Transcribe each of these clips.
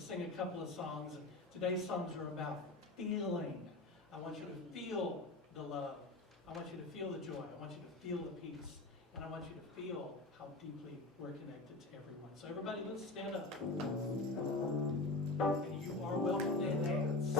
to sing a couple of songs. Today's songs are about feeling. I want you to feel the love. I want you to feel the joy. I want you to feel the peace. And I want you to feel how deeply we're connected to everyone. So everybody, let's stand up. And you are welcome to dance.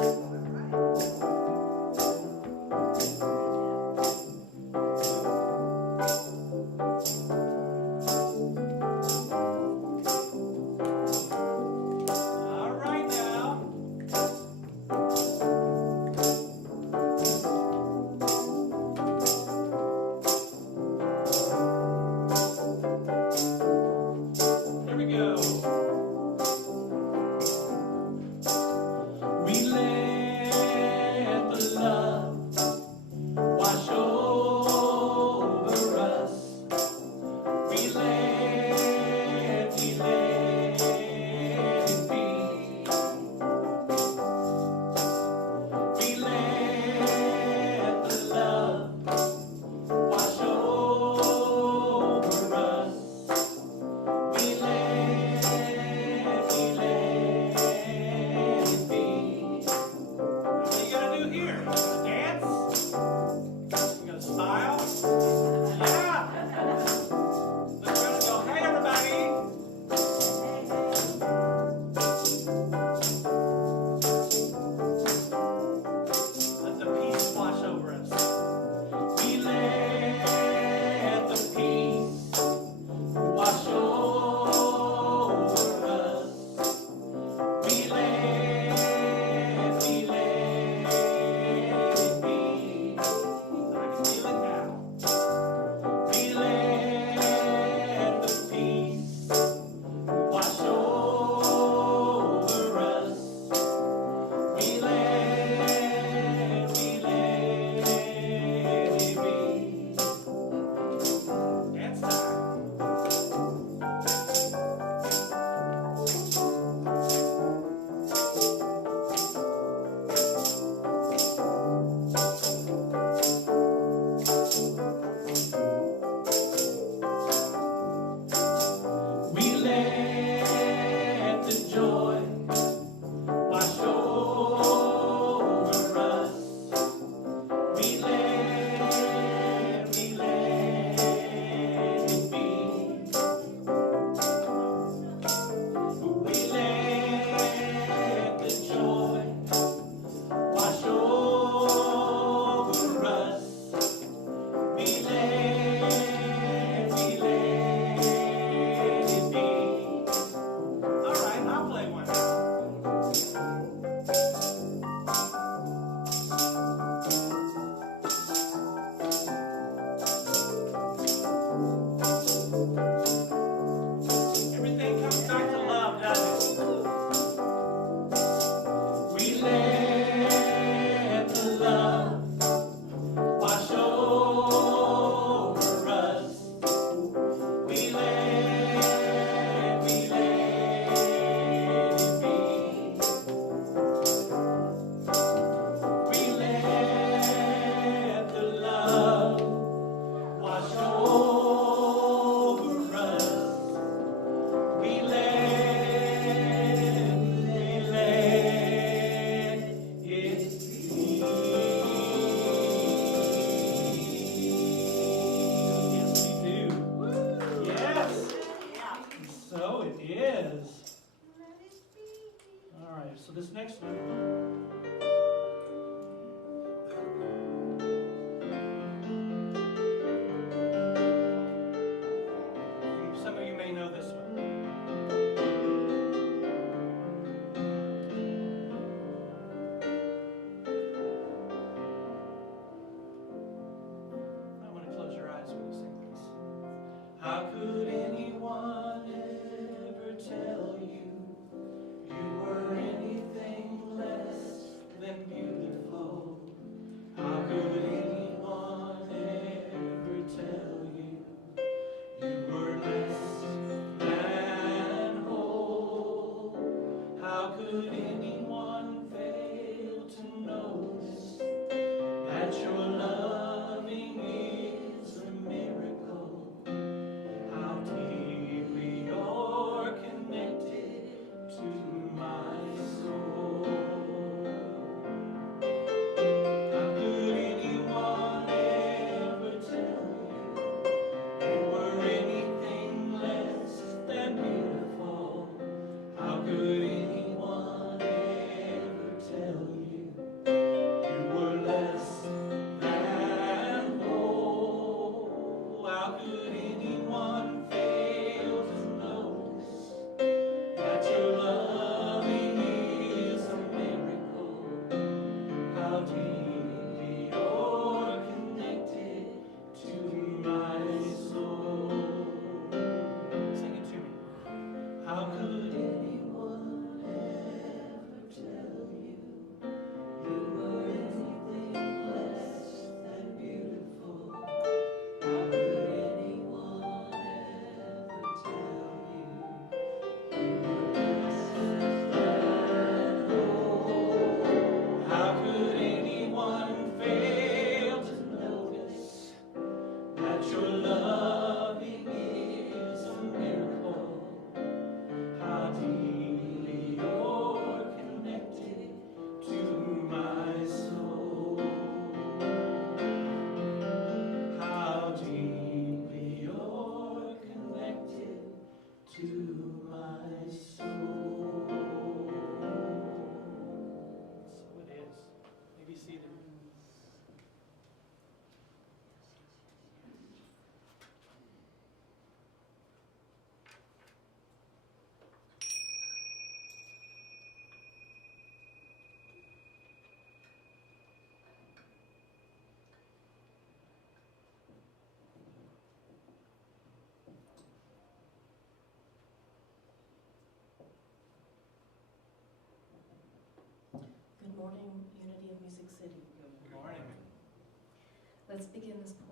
My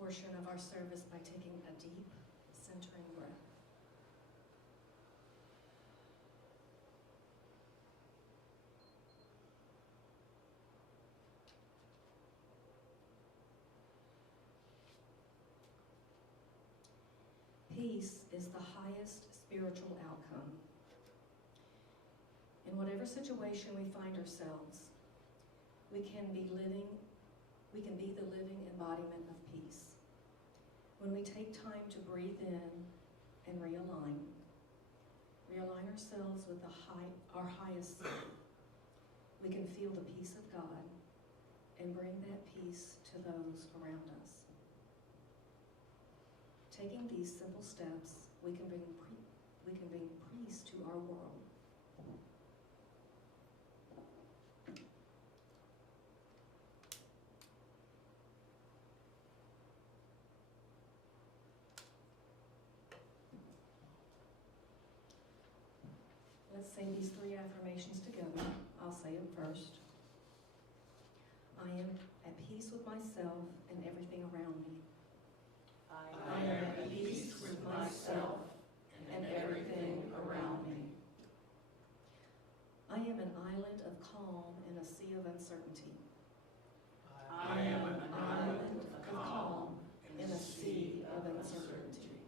portion of our service by taking a deep, centering breath. Peace is the highest spiritual outcome. In whatever situation we find ourselves, we can be the living embodiment of peace. When we take time to breathe in and realign ourselves with our highest self, we can feel the peace of God and bring that peace to those around us. Taking these simple steps, we can bring peace to our world. Let's say these 3 affirmations together. I'll say it first. I am at peace with myself and everything around me. I am at peace with myself and everything around me. I am an island of calm in a sea of uncertainty. I am an island of calm in a sea of uncertainty.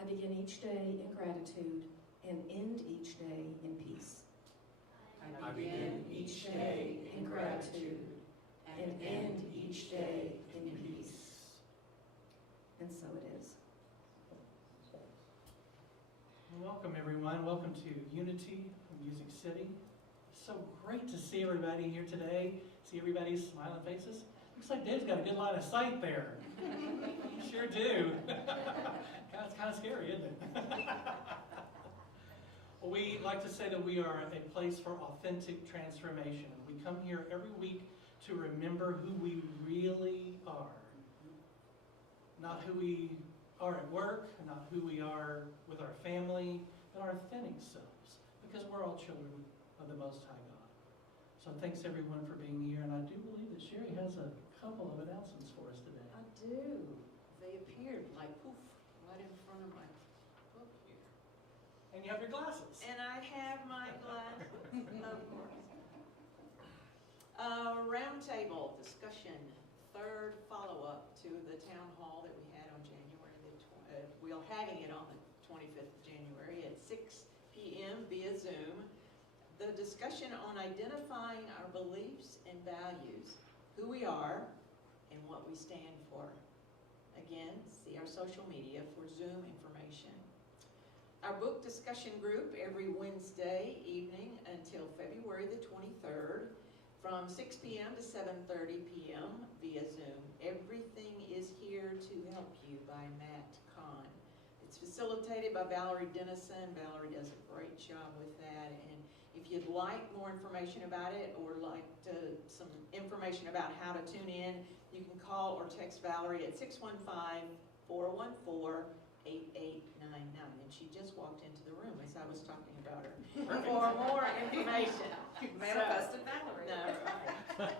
I begin each day in gratitude and end each day in peace. I begin each day in gratitude and end each day in peace. And so it is. Welcome, everyone. Welcome to Unity Music City. So great to see everybody here today. See everybody's smiling faces. Looks like Deb's got a good line of sight there. Sure do. It's kind of scary, isn't it? Well, we like to say that we are a place for authentic transformation. We come here every week to remember who we really are. Not who we are at work, not who we are with our family, but our authentic selves, because we're all children of the Most High God. So thanks everyone for being here, and I do believe that Sherry has a couple of announcements for us today. I do. They appeared like poof, right in front of my book here. And you have your glasses. And I have my glasses, of course. Roundtable discussion, third follow-up to the town hall that we had on January the we're having it on the 25th of January at 6 p.m. via Zoom. The discussion on identifying our beliefs and values, who we are, and what we stand for. Again, see our social media for Zoom information. Our book discussion group every Wednesday evening until February the 23rd from 6 p.m. to 7:30 p.m. via Zoom. Everything is here to help you by Matt Kahn. It's facilitated by Valerie Dennison. Valerie does a great job with that. And if you'd like more information about it or like some information about how to tune in, you can call or text Valerie at 615-414-8899. And she just walked into the room as I was talking about her. For more information. Manifested Valerie. No, right.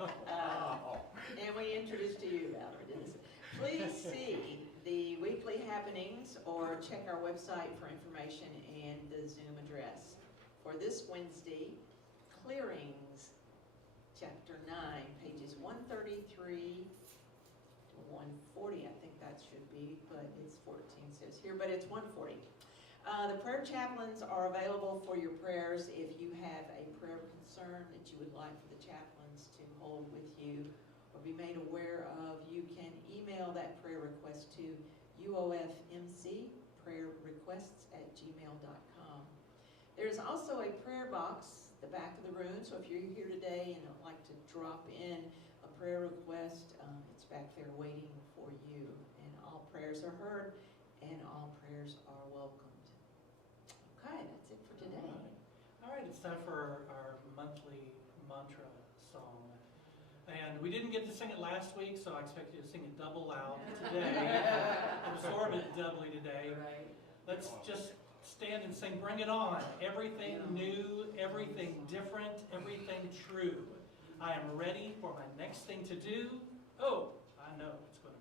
And we introduced to you, Valerie Dennison. Please see the weekly happenings or check our website for information and the Zoom address. For this Wednesday, Clearings, Chapter 9, pages 133 to 140, I think that should be, but it's 14 says here, but it's 140. The prayer chaplains are available for your prayers. If you have a prayer concern that you would like for the chaplains to hold with you or be made aware of, you can email that prayer request to uofmcprayerrequests@gmail.com. There's also a prayer box at the back of the room, so if you're here today and would like to drop in a prayer request, it's back there waiting for you. And all prayers are heard and all prayers are welcomed. Okay, that's it for today. All right, it's time for our monthly mantra song. And we didn't get to sing it last week, so I expect you to sing it double loud today. Absorb it doubly today. Right. Let's just stand and sing, bring it on. Everything new, everything different, everything true. I am ready for my next thing to do. Oh, I know it's going to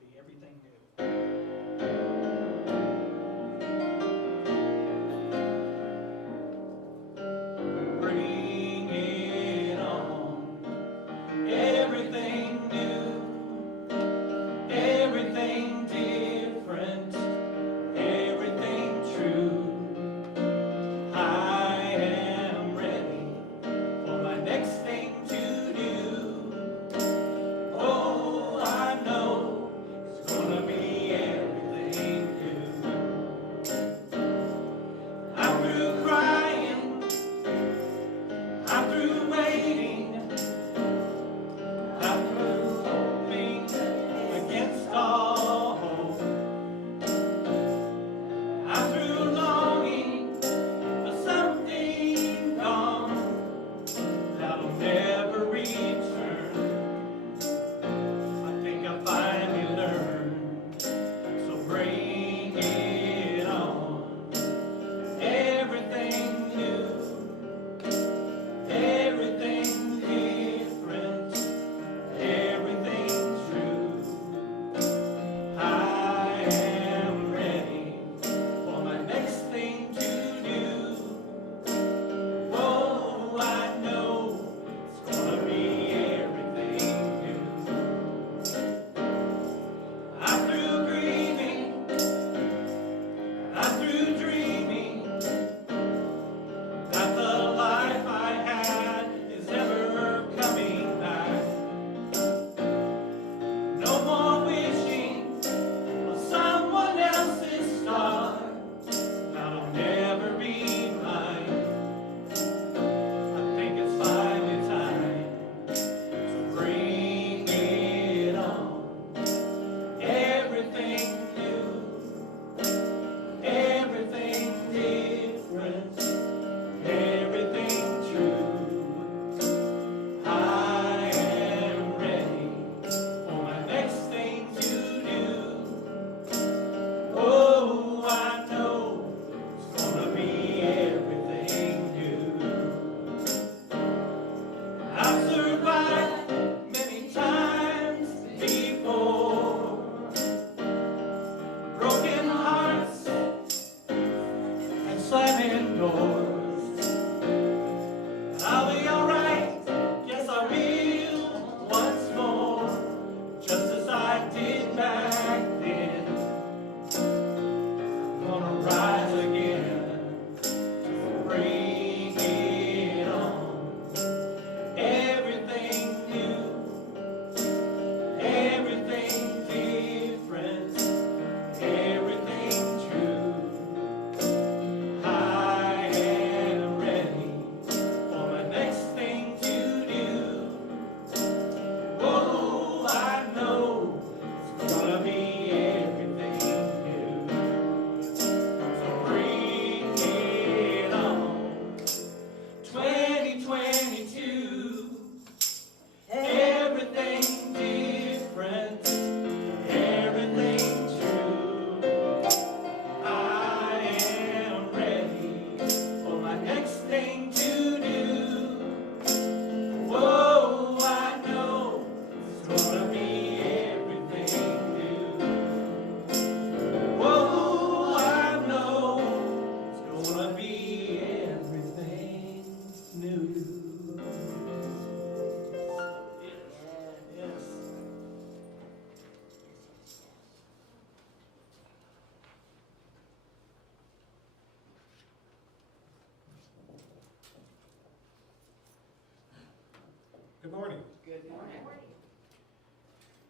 morning. Good morning.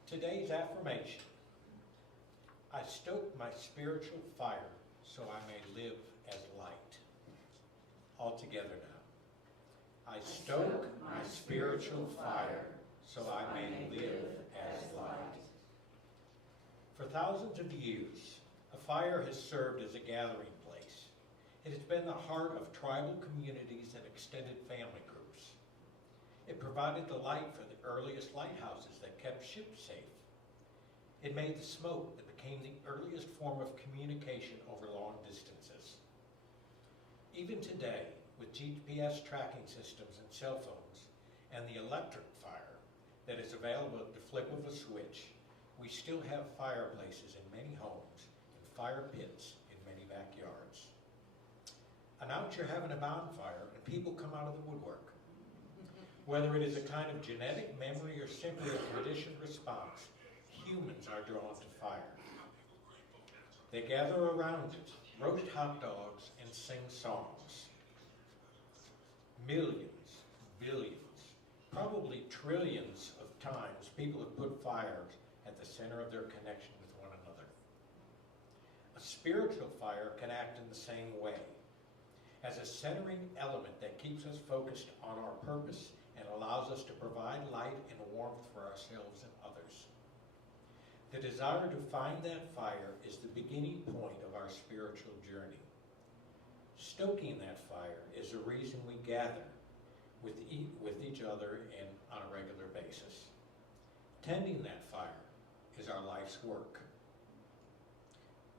Today's affirmation. I stoke my spiritual fire so I may live as light. All together now. I stoke my spiritual fire so I may live as light. For thousands of years, a fire has served as a gathering place. It has been the heart of tribal communities and extended family groups. It provided the light for the earliest lighthouses that kept ships safe. It made the smoke that became the earliest form of communication over long distances. Even today, with GPS tracking systems and cell phones, and the electric fire that is available at the flip of a switch, we still have fireplaces in many homes and fire pits in many backyards. Announce you're having a bonfire and people come out of the woodwork. Whether it is a kind of genetic memory or simply a conditioned response, humans are drawn to fire. They gather around it, roast hot dogs, and sing songs. Millions, billions, probably trillions of times people have put fires at the center of their connection with one another. A spiritual fire can act in the same way, as a centering element that keeps us focused on our purpose and allows us to provide light and warmth for ourselves and others. The desire to find that fire is the beginning point of our spiritual journey. Stoking that fire is the reason we gather with each other and on a regular basis. Tending that fire is our life's work.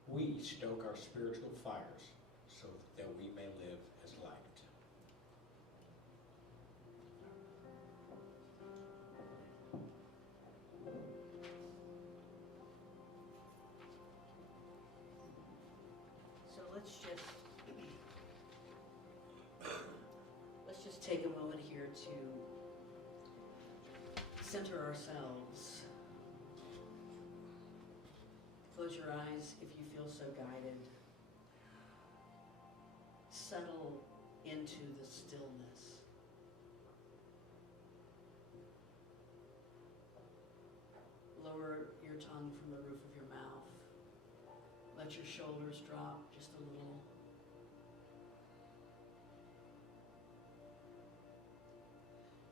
We stoke our spiritual fires so that we may live as light. So let's just take a moment here to center ourselves. Close your eyes if you feel so guided. Settle into the stillness. Lower your tongue from the roof of your mouth. Let your shoulders drop just a little.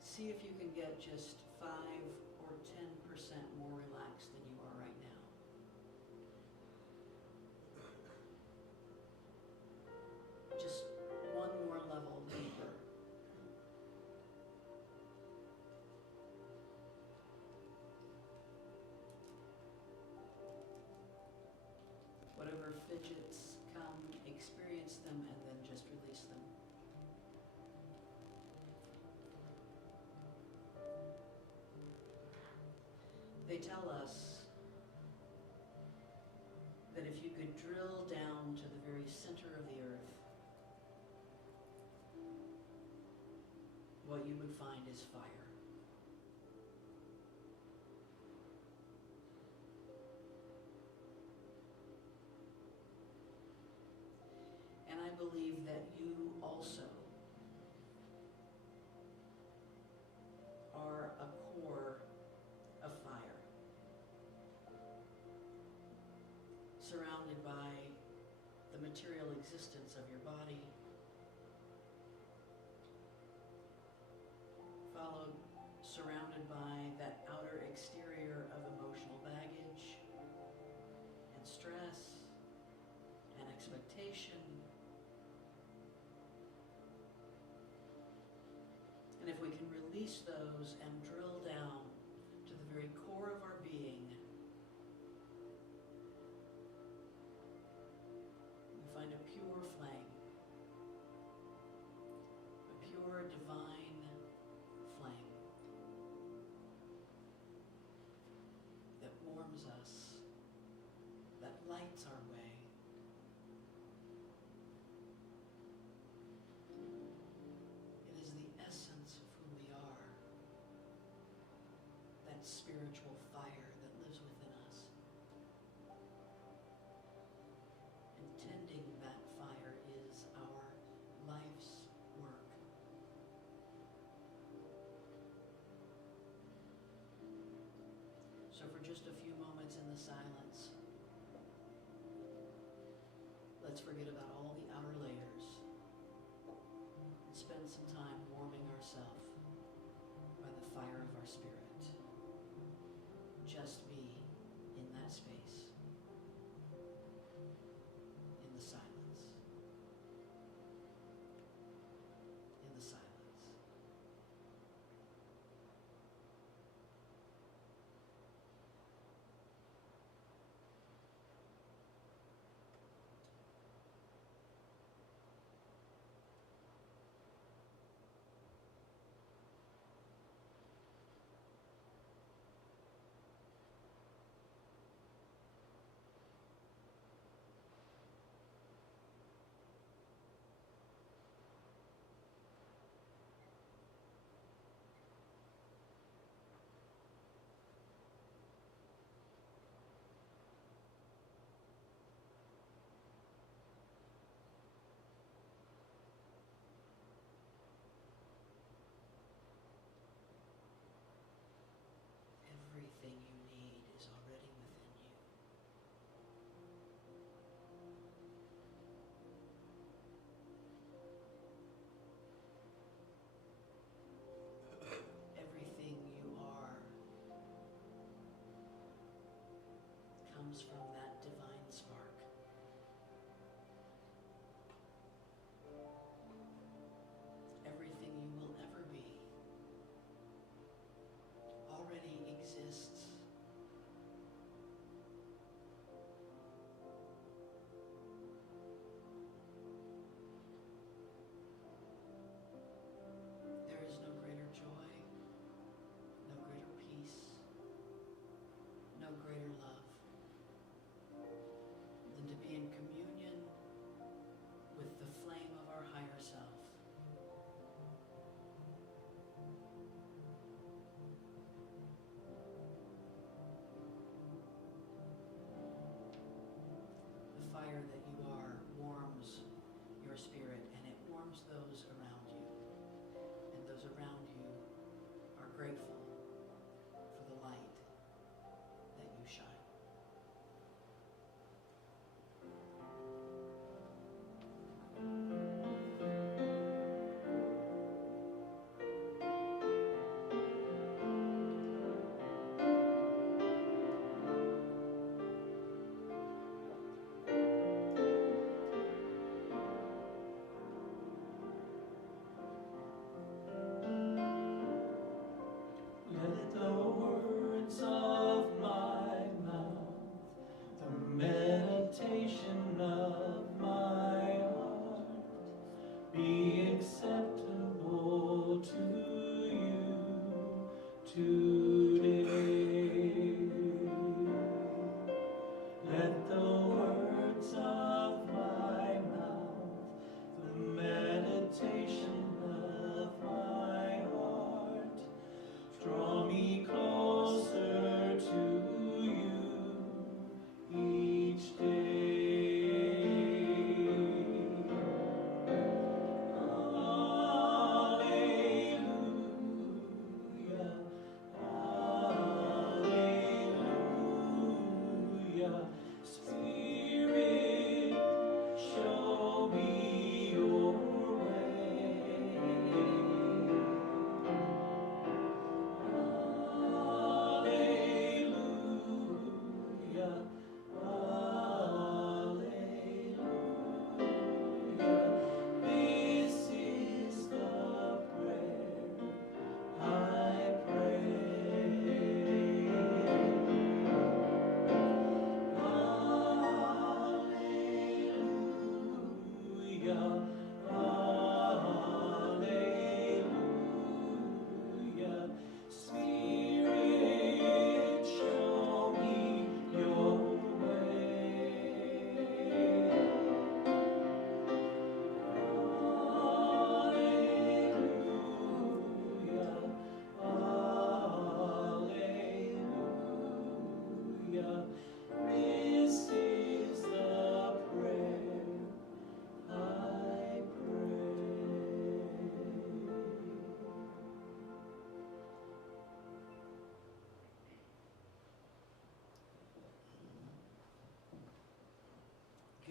See if you can get just 5 or 10% more relaxed than you are right now. Just one more level deeper. Whatever fidgets come, experience them and then just release them. They tell us that if you could drill down to the very center of the earth, what you would find is fire. And I believe that you also are a core of fire, surrounded by the material existence of your body, surrounded by that outer exterior of emotional baggage and stress and expectation. And if we can release those and drill down to the very core of our being, we find a pure flame, a pure divine flame that warms us, that lights our way. It is the essence of who we are, that spiritual fire that lives within us. And tending that fire is our life's work. the silence. Let's forget about all the outer layers and spend some time warming ourselves by the fire of our spirit. Just be in that space, in the silence, in the silence.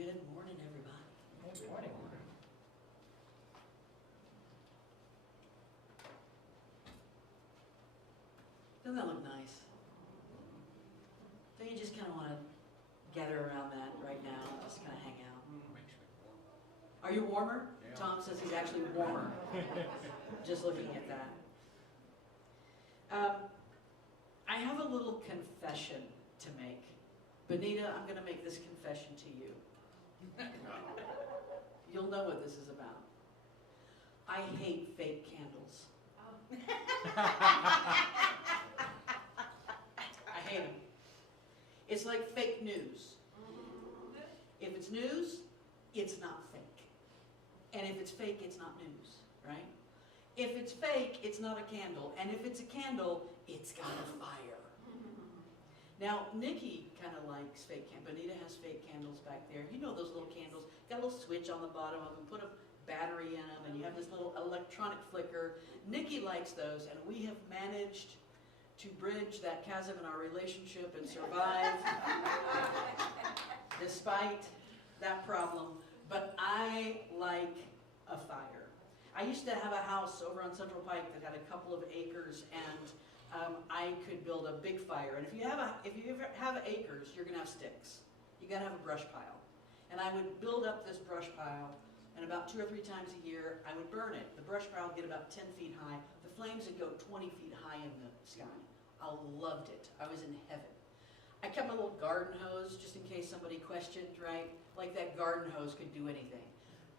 Good morning, everybody. Good morning. Doesn't that look nice? Don't you just kind of want to gather around that right now, just kind of hang out? Are you warmer? Yeah. Tom says he's actually warmer, just looking at that. I have a little confession to make. Benita, I'm going to make this confession to you. You'll know what this is about. I hate fake candles. I hate them. It's like fake news. If it's news, it's not fake. And if it's fake, it's not news, right? If it's fake, it's not a candle. And if it's a candle, it's got a fire. Now, Nikki kind of likes fake candles. Benita has fake candles back there. You know those little candles. Got a little switch on the bottom of them. Put a battery in them, and you have this little electronic flicker. Nikki likes those, and we have managed to bridge that chasm in our relationship and survive despite that problem. But I like a fire. I used to have a house over on Central Pike that had a couple of acres, and I could build a big fire. And if you ever have acres, you're going to have sticks. You got to have a brush pile. And I would build up this brush pile, and about 2 or 3 times a year, I would burn it. The brush pile would get about 10 feet high. The flames would go 20 feet high in the sky. I loved it. I was in heaven. I kept my little garden hose just in case somebody questioned, right? Like that garden hose could do anything.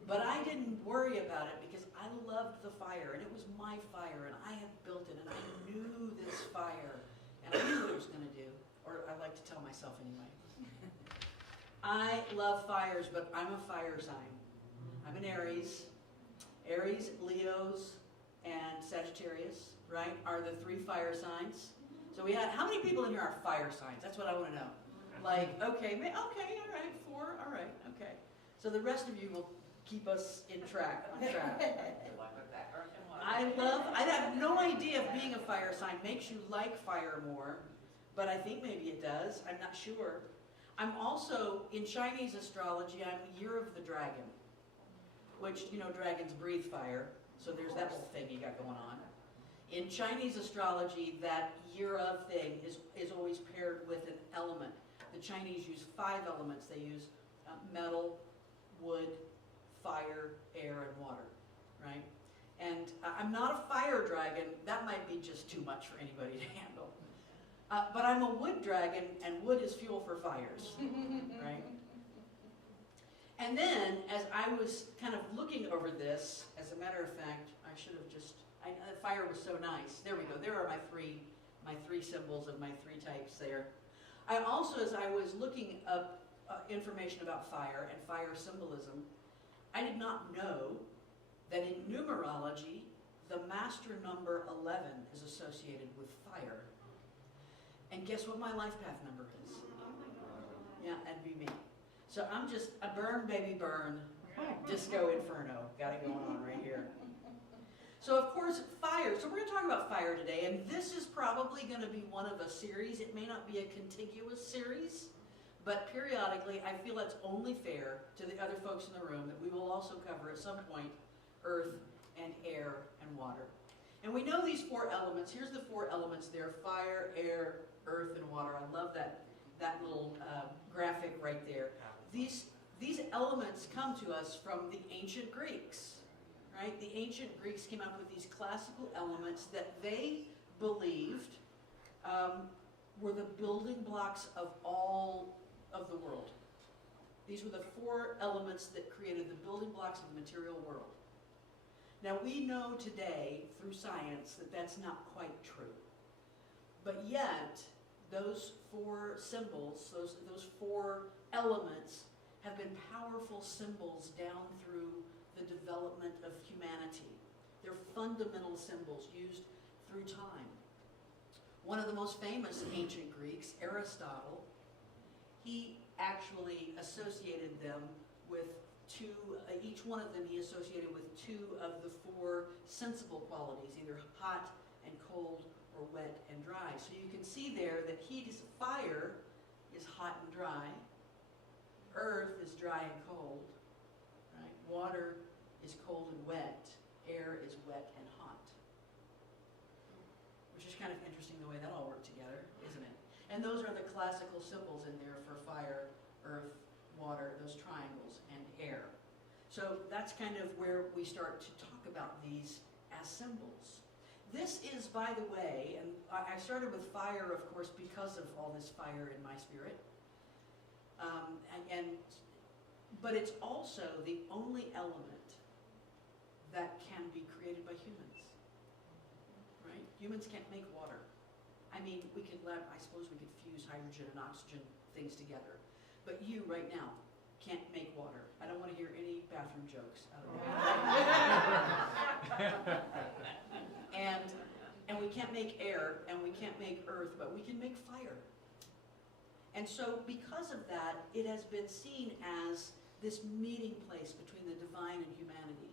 But I didn't worry about it because I loved the fire, and it was my fire, and I had built it, and I knew this fire, and I knew what it was going to do, or I like to tell myself anyway. I love fires, but I'm a fire sign. I'm an Aries. Aries, Leos, and Sagittarius, right, are the 3 fire signs. So we had, how many people in here are fire signs? That's what I want to know. Like, okay, all right, 4, all right, okay. So the rest of you will keep us on track. I have no idea if being a fire sign makes you like fire more, but I think maybe it does. I'm not sure. I'm also, in Chinese astrology, I'm Year of the Dragon, which, you know, dragons breathe fire, so there's that whole thing you got going on. In Chinese astrology, that year of thing is always paired with an element. The Chinese use 5 elements. They use metal, wood, fire, air, and water, right? And I'm not a fire dragon. That might be just too much for anybody to handle. But I'm a wood dragon, and wood is fuel for fires, right? And then, as I was kind of looking over this, as a matter of fact, I should have just, the fire was so nice. There we go. There are my three symbols of my 3 types there. I also, as I was looking up information about fire and fire symbolism, I did not know that in numerology, the master number 11 is associated with fire. And guess what my life path number is? Yeah, that'd be me. So I'm just a burn, baby, burn. Disco Inferno. Got it going on right here. So of course, fire. So we're going to talk about fire today, and this is probably going to be one of a series. It may not be a contiguous series, but periodically I feel it's only fair to the other folks in the room that we will also cover at some point earth and air and water. And we know these 4 elements. Here's the 4 elements there: fire, air, earth, and water. I love that little graphic right there. These elements come to us from the ancient Greeks, right? The ancient Greeks came up with these classical elements that they believed were the building blocks of all of the world. These were the 4 elements that created the building blocks of the material world. Now we know today through science that that's not quite true. But yet, those 4 symbols, those 4 elements have been powerful symbols down through the development of humanity. They're fundamental symbols used through time. One of the most famous ancient Greeks, Aristotle, he actually associated them with 2, each one of them he associated with 2 of the 4 sensible qualities, either hot and cold or wet and dry. So you can see there that fire is hot and dry, Earth is dry and cold, right? Water is cold and wet. Air is wet and hot. Which is kind of interesting the way that all worked together, isn't it? And those are the classical symbols in there for fire, earth, water, those triangles, and air. So that's kind of where we start to talk about these as symbols. This is, by the way, and I started with fire, of course, because of all this fire in my spirit. But it's also the only element that can be created by humans. Right? Humans can't make water. I mean, I suppose we could fuse hydrogen and oxygen things together. But you, right now, can't make water. I don't want to hear any bathroom jokes out of that. And we can't make air, and we can't make earth, but we can make fire. And so because of that, it has been seen as this meeting place between the divine and humanity.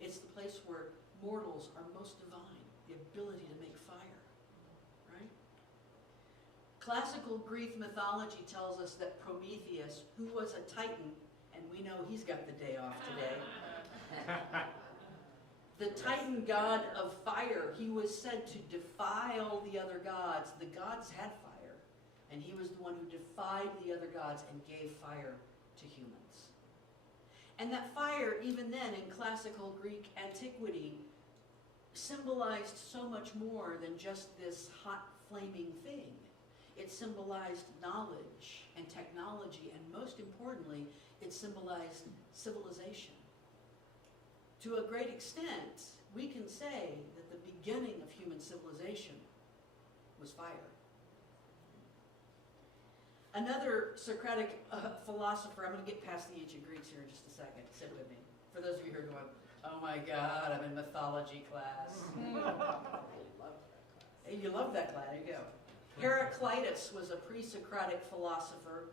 It's the place where mortals are most divine, the ability to make fire, right? Classical Greek mythology tells us that Prometheus, who was a titan, and we know he's got the day off today, the titan god of fire, he was said to defy all the other gods. The gods had fire, and he was the one who defied the other gods and gave fire to humans. And that fire, even then in classical Greek antiquity, symbolized so much more than just this hot flaming thing. It symbolized knowledge and technology, and most importantly, it symbolized civilization. To a great extent, we can say that the beginning of human civilization was fire. Another Socratic philosopher, I'm going to get past the ancient Greeks here in just a second, sit with me. For those of you who are going, oh my God, I'm in mythology class. Hey, you love that class, there you go. Heraclitus was a pre-Socratic philosopher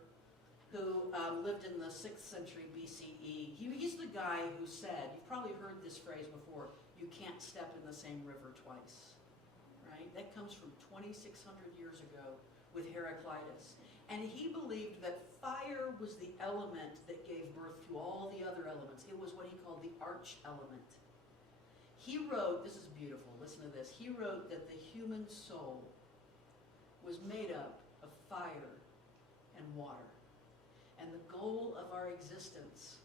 who lived in the 6th century BCE. He's the guy who said, you've probably heard this phrase before, you can't step in the same river twice, right? That comes from 2,600 years ago with Heraclitus. And he believed that fire was the element that gave birth to all the other elements. It was what he called the arch element. He wrote, this is beautiful, listen to this, he wrote that the human soul was made up of fire and water. And the goal of our existence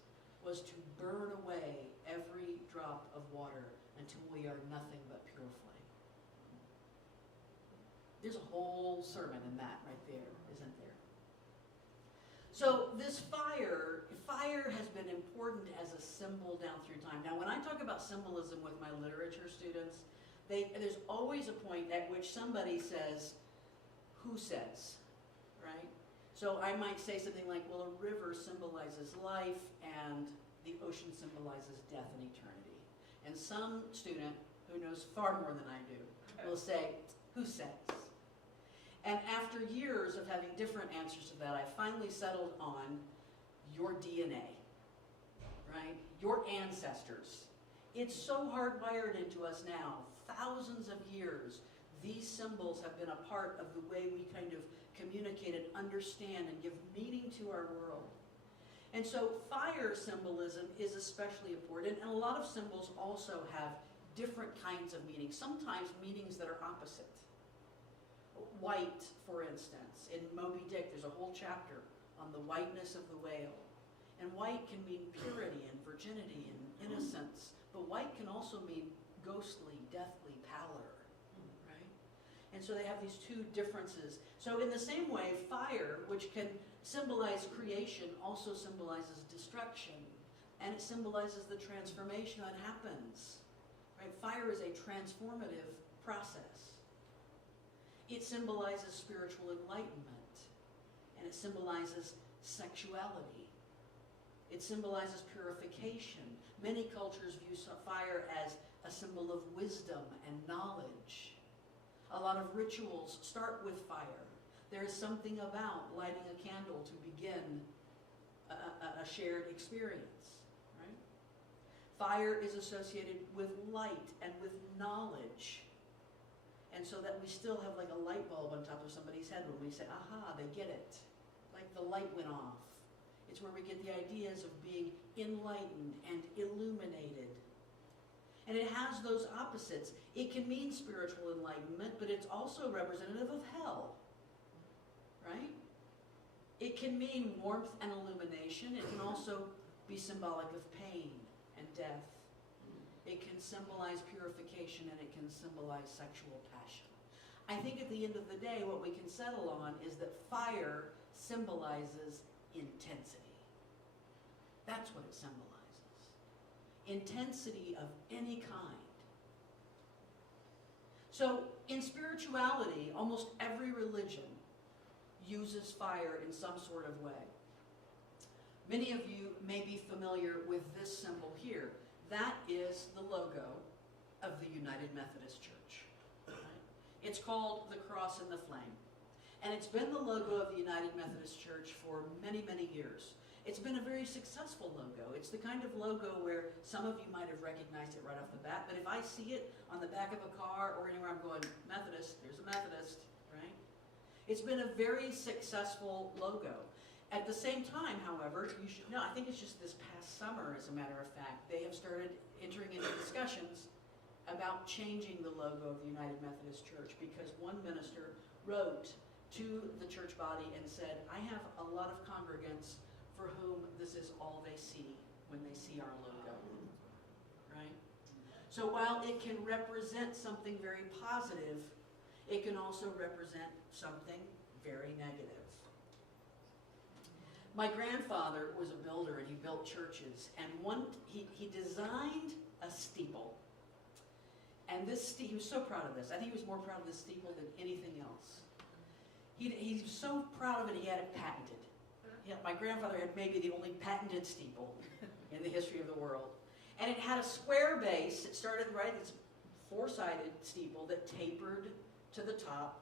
was to burn away every drop of water until we are nothing but pure flame. There's a whole sermon in that right there, isn't there? So this fire has been important as a symbol down through time. Now, when I talk about symbolism with my literature students, there's always a point at which somebody says, who says, right? So I might say something like, well, a river symbolizes life and the ocean symbolizes death and eternity. And some student who knows far more than I do will say, who says? And after years of having different answers to that, I finally settled on your DNA, right? Your ancestors. It's so hardwired into us now, thousands of years. These symbols have been a part of the way we kind of communicate and understand and give meaning to our world. And so fire symbolism is especially important, and a lot of symbols also have different kinds of meanings, sometimes meanings that are opposite. White, for instance, in Moby Dick, there's a whole chapter on the whiteness of the whale. And white can mean purity and virginity and innocence, but white can also mean ghostly, deathly pallor, right? And so they have these two differences. So in the same way, fire, which can symbolize creation, also symbolizes destruction, and it symbolizes the transformation that happens, right? Fire is a transformative process. It symbolizes spiritual enlightenment, and it symbolizes sexuality. It symbolizes purification. Many cultures view fire as a symbol of wisdom and knowledge. A lot of rituals start with fire. There is something about lighting a candle to begin a shared experience, right? Fire is associated with light and with knowledge. And so that we still have like a light bulb on top of somebody's head when we say, aha, they get it. Like the light went off. It's where we get the ideas of being enlightened and illuminated. And it has those opposites. It can mean spiritual enlightenment, but it's also representative of hell, right? It can mean warmth and illumination. It can also be symbolic of pain and death. It can symbolize purification, and it can symbolize sexual passion. I think at the end of the day, what we can settle on is that fire symbolizes intensity. That's what it symbolizes. Intensity of any kind. So in spirituality, almost every religion uses fire in some sort of way. Many of you may be familiar with this symbol here. That is the logo of the United Methodist Church. Right? It's called the Cross and the Flame. And it's been the logo of the United Methodist Church for many, many years. It's been a very successful logo. It's the kind of logo where some of you might have recognized it right off the bat, but if I see it on the back of a car or anywhere I'm going, Methodist, there's a Methodist, right? It's been a very successful logo. At the same time, however, you should know, I think it's just this past summer, as a matter of fact, they have started entering into discussions about changing the logo of the United Methodist Church because one minister wrote to the church body and said, I have a lot of congregants for whom this is all they see when they see our logo, right? So while it can represent something very positive, it can also represent something very negative. My grandfather was a builder and he built churches, and he designed a steeple. And he was so proud of this. I think he was more proud of this steeple than anything else. He's so proud of it, he had it patented. My grandfather had maybe the only patented steeple in the history of the world. And it had a square base. It started right, it's a four-sided steeple that tapered to the top.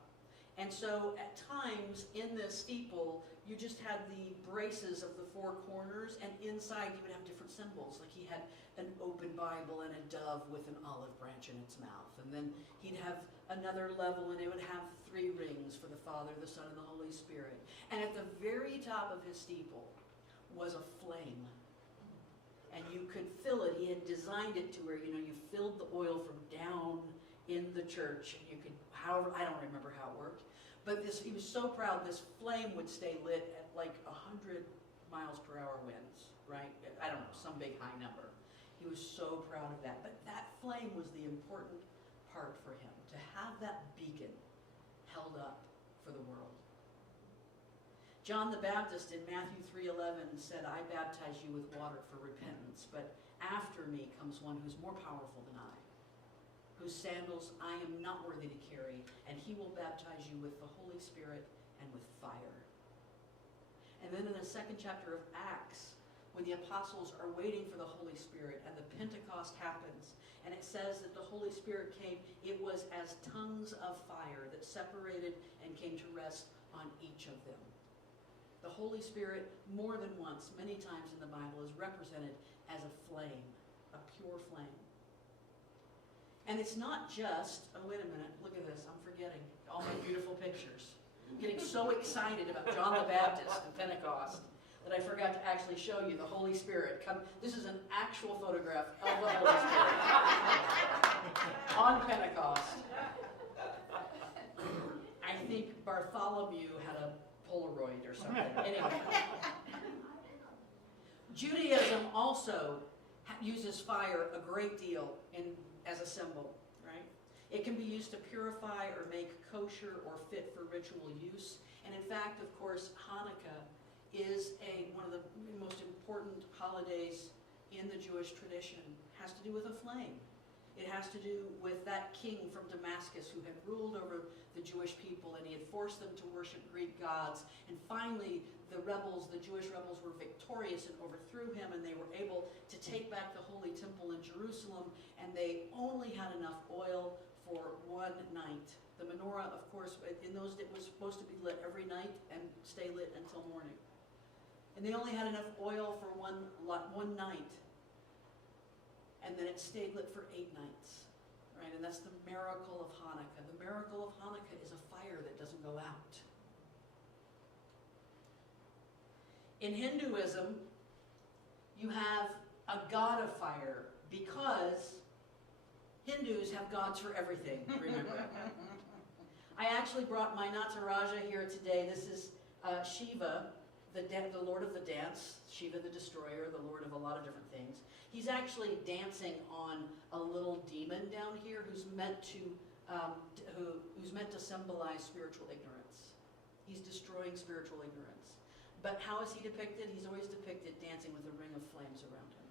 And so at times in this steeple, you just had the braces of the four corners, and inside you would have different symbols. Like he had an open Bible and a dove with an olive branch in its mouth. And then he'd have another level, and it would have 3 rings for the Father, the Son, and the Holy Spirit. And at the very top of his steeple was a flame. And you could fill it. He had designed it to where, you filled the oil from down in the church. And you could, however, I don't remember how it worked. But he was so proud this flame would stay lit at like 100 miles per hour winds, right? I don't know, some big high number. He was so proud of that. But that flame was the important part for him, to have that beacon held up for the world. John the Baptist in Matthew 3:11 said, I baptize you with water for repentance, but after me comes one who's more powerful than I, whose sandals I am not worthy to carry, and he will baptize you with the Holy Spirit and with fire. And then in the 2nd chapter of Acts, when the apostles are waiting for the Holy Spirit and the Pentecost happens, and it says that the Holy Spirit came, it was as tongues of fire that separated and came to rest on each of them. The Holy Spirit, more than once, many times in the Bible, is represented as a flame, a pure flame. And it's not just, oh wait a minute, look at this, I'm forgetting all my beautiful pictures. I'm getting so excited about John the Baptist and Pentecost that I forgot to actually show you the Holy Spirit. This is an actual photograph of the Holy Spirit on Pentecost. I think Bartholomew had a Polaroid or something. Anyway. Judaism also uses fire a great deal as a symbol, right? It can be used to purify or make kosher or fit for ritual use. And in fact, of course, Hanukkah is one of the most important holidays in the Jewish tradition. It has to do with a flame. It has to do with that king from Damascus who had ruled over the Jewish people, and he had forced them to worship Greek gods. And finally, the Jewish rebels were victorious and overthrew him, and they were able to take back the Holy Temple in Jerusalem, and they only had enough oil for one night. The menorah, of course, in those days was supposed to be lit every night and stay lit until morning. And they only had enough oil for one night. And then it stayed lit for 8 nights, right? And that's the miracle of Hanukkah. The miracle of Hanukkah is a fire that doesn't go out. In Hinduism, you have a god of fire because Hindus have gods for everything, remember. I actually brought my Nataraja here today. This is Shiva, the lord of the dance, Shiva the destroyer, the lord of a lot of different things. He's actually dancing on a little demon down here who's meant to symbolize spiritual ignorance. He's destroying spiritual ignorance. But how is he depicted? He's always depicted dancing with a ring of flames around him.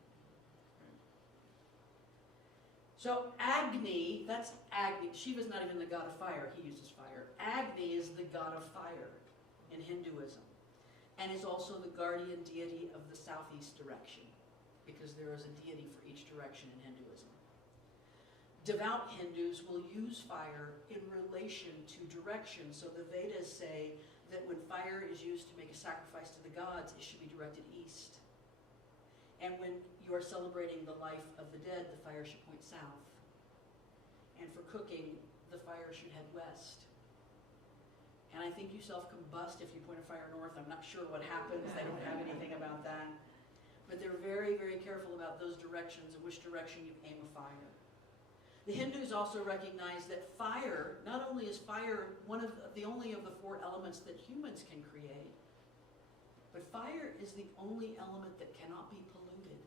So Agni, that's Agni. Shiva's not even the god of fire, he uses fire. Agni is the god of fire in Hinduism, and is also the guardian deity of the southeast direction, because there is a deity for each direction in Hinduism. Devout Hindus will use fire in relation to direction. So the Vedas say that when fire is used to make a sacrifice to the gods, it should be directed east. And when you are celebrating the life of the dead, the fire should point south. And for cooking, the fire should head west. And I think you self-combust if you point a fire north. I'm not sure what happens. They don't have anything about that. But they're very, very careful about those directions and which direction you aim a fire. The Hindus also recognize that fire, not only is fire only of the four elements that humans can create, but fire is the only element that cannot be polluted.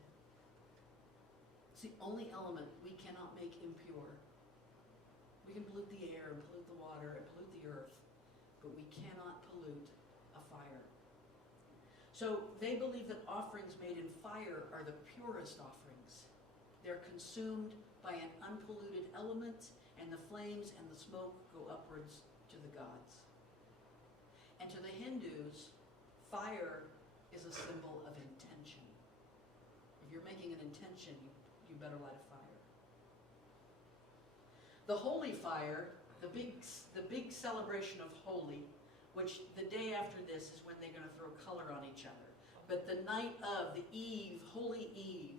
It's the only element we cannot make impure. We can pollute the air and pollute the water and pollute the earth, but we cannot pollute a fire. So they believe that offerings made in fire are the purest offerings. They're consumed by an unpolluted element, and the flames and the smoke go upwards to the gods. And to the Hindus, fire is a symbol of intention. If you're making an intention, you better light a fire. The holy fire, the big celebration of holy, which the day after this is when they're going to throw color on each other. But the night of, the eve, Holy Eve,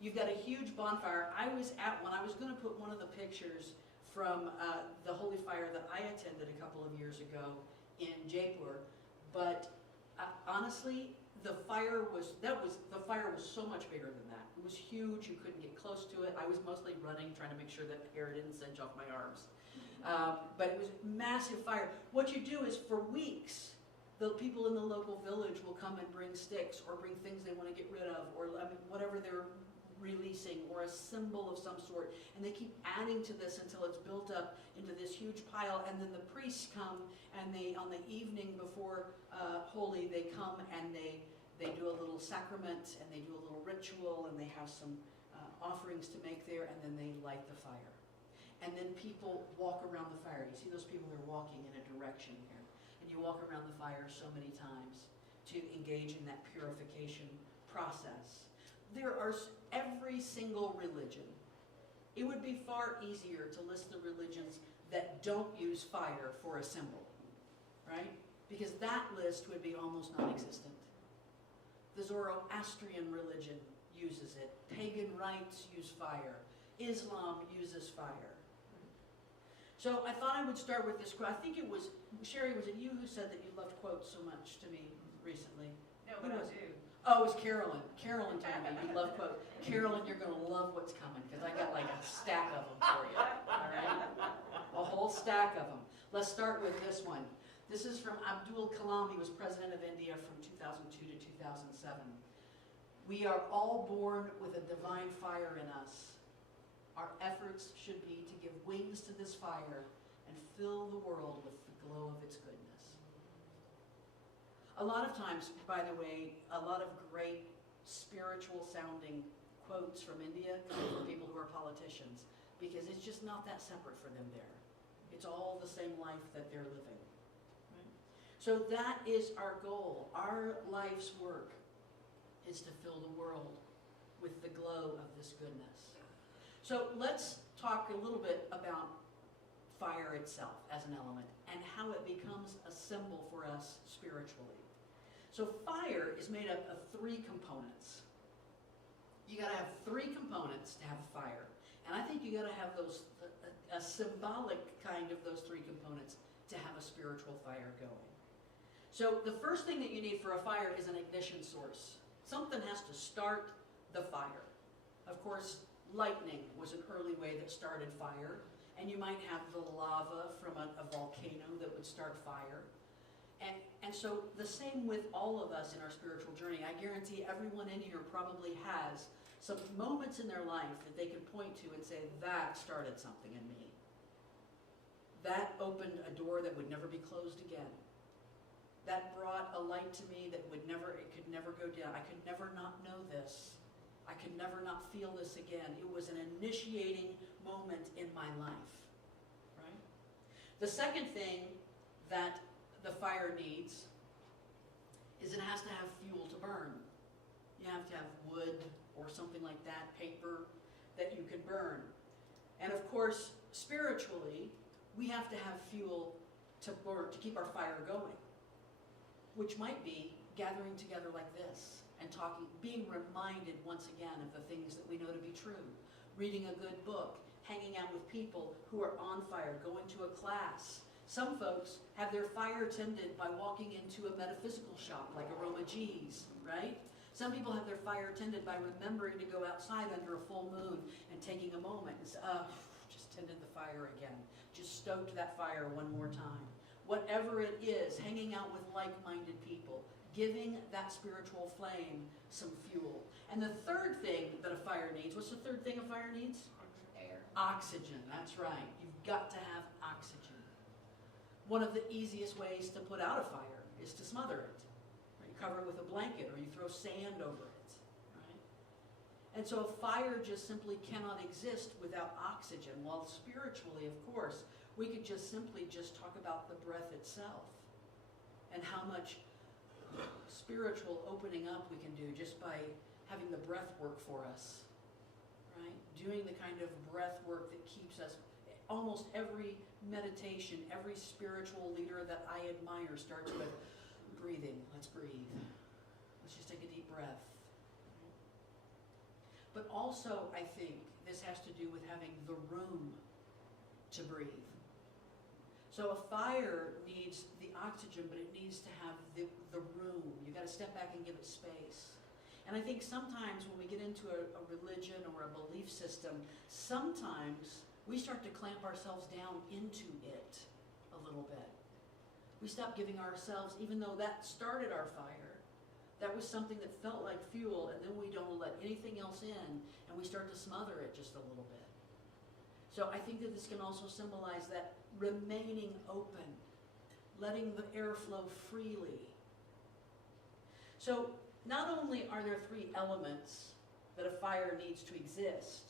you've got a huge bonfire. When I was going to put one of the pictures from the holy fire that I attended a couple of years ago in Jaipur, but honestly, the fire was so much bigger than that. It was huge. You couldn't get close to it. I was mostly running, trying to make sure that hair didn't singe off my arms. But it was massive fire. What you do is for weeks, the people in the local village will come and bring sticks or bring things they want to get rid of, or whatever they're releasing, or a symbol of some sort, and they keep adding to this until it's built up into this huge pile. And then the priests come, and they, on the evening before Holy, they come and they do a little sacrament, and they do a little ritual, and they have some offerings to make there, and then they light the fire. And then people walk around the fire. You see those people, they're walking in a direction here, and you walk around the fire so many times to engage in that purification process. There are every single religion. It would be far easier to list the religions that don't use fire for a symbol, right? Because that list would be almost non-existent. The Zoroastrian religion uses it. Pagan rites use fire. Islam uses fire. So I thought I would start with this quote. I think it was, Sherry, was it you who said that you loved quotes so much to me recently? No, but I do. Oh, it was Carolyn. Carolyn told me you love quotes. Carolyn, you're going to love what's coming, because I got like a stack of them for you, all right? A whole stack of them. Let's start with this one. This is from Abdul Kalam. He was president of India from 2002 to 2007. We are all born with a divine fire in us. Our efforts should be to give wings to this fire and fill the world with the glow of its goodness. A lot of times, by the way, a lot of great spiritual sounding quotes from India come from people who are politicians, because it's just not that separate for them there. It's all the same life that they're living. Right? So that is our goal. Our life's work is to fill the world with the glow of this goodness. So let's talk a little bit about fire itself as an element and how it becomes a symbol for us spiritually. So fire is made up of three components. You got to have three components to have a fire. And I think you got to have a symbolic kind of those three components to have a spiritual fire going. So the first thing that you need for a fire is an ignition source. Something has to start the fire. Of course, lightning was an early way that started fire, and you might have the lava from a volcano that would start fire. And so the same with all of us in our spiritual journey. I guarantee everyone in here probably has some moments in their life that they can point to and say, that started something in me. That opened a door that would never be closed again. That brought a light to me that it could never go down. I could never not know this. I could never not feel this again. It was an initiating moment in my life, right? The second thing that the fire needs is it has to have fuel to burn. You have to have wood or something like that, paper, that you can burn. And of course, spiritually, we have to have fuel to burn, to keep our fire going, which might be gathering together like this and talking, being reminded once again of the things that we know to be true, reading a good book, hanging out with people who are on fire, going to a class. Some folks have their fire tended by walking into a metaphysical shop like Aroma G's, right? Some people have their fire tended by remembering to go outside under a full moon and taking a moment and say, just tended the fire again. Just stoked that fire one more time. Whatever it is, hanging out with like-minded people, giving that spiritual flame some fuel. And the third thing that a fire needs, what's the third thing a fire needs? Air. Oxygen, that's right. You've got to have oxygen. One of the easiest ways to put out a fire is to smother it. Right? You cover it with a blanket or you throw sand over it. Right? And so a fire just simply cannot exist without oxygen. While spiritually, of course, we could just simply talk about the breath itself and how much spiritual opening up we can do just by having the breath work for us. Right? Doing the kind of breath work that keeps us. Almost every meditation, every spiritual leader that I admire starts with breathing. Let's breathe. Let's just take a deep breath. But also, I think this has to do with having the room to breathe. So a fire needs the oxygen, but it needs to have the room. You've got to step back and give it space. And I think sometimes when we get into a religion or a belief system, sometimes we start to clamp ourselves down into it a little bit. We stop giving ourselves, even though that started our fire, that was something that felt like fuel, and then we don't let anything else in, and we start to smother it just a little bit. So I think that this can also symbolize that remaining open, letting the air flow freely. So not only are there three elements that a fire needs to exist,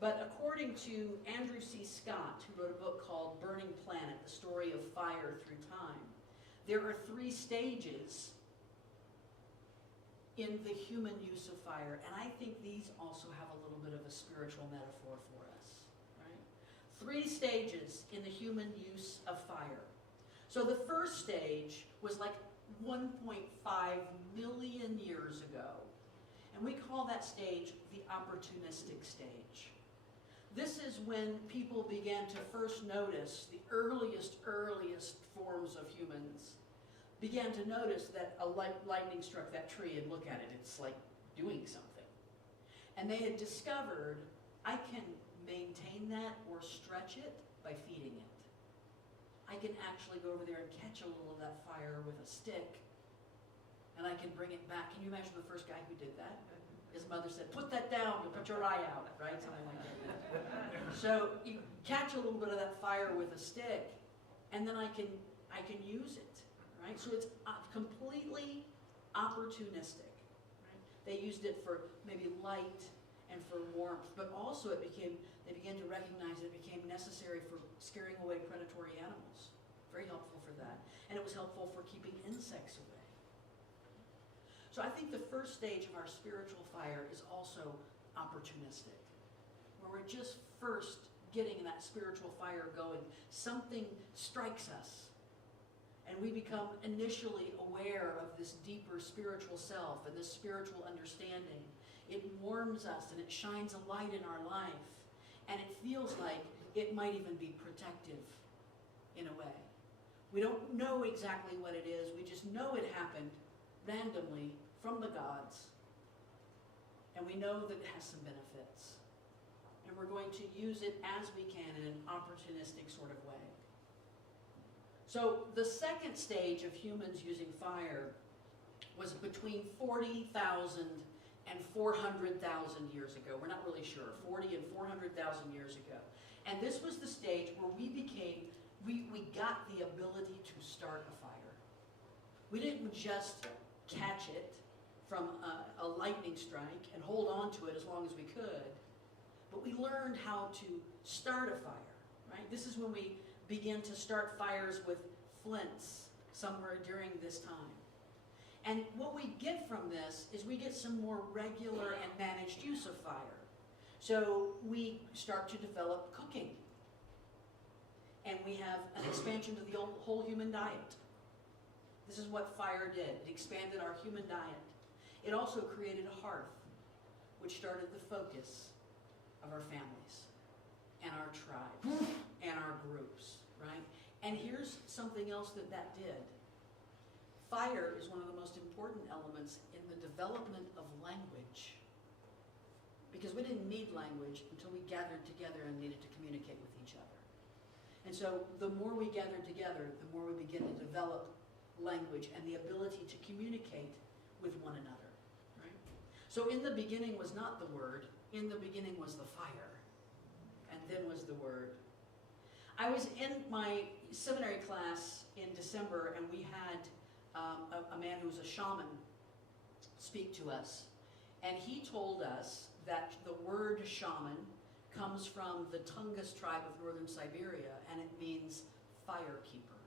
but according to Andrew C. Scott, who wrote a book called Burning Planet, The Story of Fire Through Time, there are three stages in the human use of fire. And I think these also have a little bit of a spiritual metaphor for us. Right? 3 stages in the human use of fire. So the first stage was like 1.5 million years ago. And we call that stage the opportunistic stage. This is when people began to first notice, the earliest forms of humans began to notice that a lightning struck that tree and look at it, it's like doing something. And they had discovered, I can maintain that or stretch it by feeding it. I can actually go over there and catch a little of that fire with a stick, and I can bring it back. Can you imagine the first guy who did that? His mother said, put that down, you'll put your eye out, right? Something like that. So you catch a little bit of that fire with a stick, and then I can use it, right? So it's completely opportunistic, right? They used it for maybe light and for warmth, but also they began to recognize that it became necessary for scaring away predatory animals. Very helpful for that. And it was helpful for keeping insects away. So I think the first stage of our spiritual fire is also opportunistic, where we're just first getting that spiritual fire going. Something strikes us, and we become initially aware of this deeper spiritual self and this spiritual understanding. It warms us and it shines a light in our life, and it feels like it might even be protective in a way. We don't know exactly what it is. We just know it happened randomly from the gods. And we know that it has some benefits. And we're going to use it as we can in an opportunistic sort of way. So the second stage of humans using fire was between 40,000 and 400,000 years ago. We're not really sure, 40 and 400,000 years ago. And this was the stage where we got the ability to start a fire. We didn't just catch it from a lightning strike and hold on to it as long as we could, but we learned how to start a fire, right? This is when we begin to start fires with flints somewhere during this time. And what we get from this is we get some more regular and managed use of fire. So we start to develop cooking. And we have an expansion to the whole human diet. This is what fire did. It expanded our human diet. It also created a hearth, which started the focus of our families and our tribes and our groups, right? And here's something else that did. Fire is one of the most important elements in the development of language, because we didn't need language until we gathered together and needed to communicate with each other. And so the more we gather together, the more we begin to develop language and the ability to communicate with one another, right? So in the beginning was not the word, in the beginning was the fire, and then was the word. I was in my seminary class in December, and we had a man who was a shaman speak to us, and he told us that the word shaman comes from the Tungus tribe of northern Siberia, and it means fire keeper.